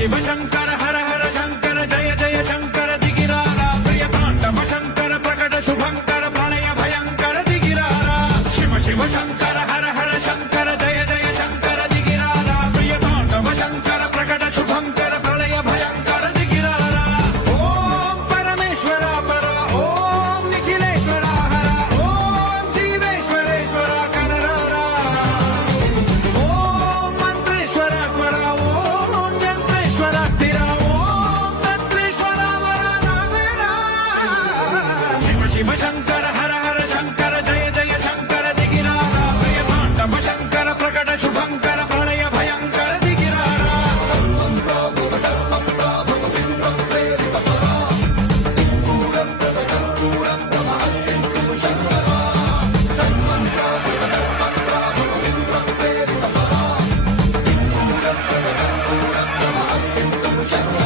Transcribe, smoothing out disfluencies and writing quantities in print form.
शिव शंकर हर हर शंकर जय जय शंकर दिगिरारा प्रिय तांडव शंकर प्रकट शुभंकर प्रणय भयंकर दिगिरारा शिव शिव शंकर हर हर शंकर जय जय शंकर दिगिरारा प्रिय तांडव शंकर प्रकट शुभंकर प्रणय भयंकर दिगिरारा ओम परमेश्वर पर ओम निखिलेश्वर हर ओम जीवेश्वरेश्वर कररारा ओम मंत्रेश्वर स्वर ओम यंत्रेश्वर स्थिर ओम तंत्रेश्वर वर नामेरा शिव शिव शंकर हर हर शंकर जय जय शंकर दिगिरारा प्रिय तांडव शंकर प्रकट शुभंकर प्रणय भयंकर दिगिरारा शिव शिव शंकर हर हर शंकर जय जय शंकर दिगिरारा प्रिय तांडव शंकर प्रकट शुभंकर प्रणय भयंकर दिगिरारा ओम परमेश्वर पर ओम निखिलेश्वर हर ओम जीवेश्वरेश्वर कररारा ओम मंत्रेश्वर स्वर ओम यंत्रेश्वर स्थिर ओम तंत्रेश्वर वर नामेरा शिव शिव शंकर हर हर शंकर जय जय शंकर दिगिरारा प्रिय तांडव शंकर प्रकट शुभंकर प्रणय भयंकर दिगिरारा शिव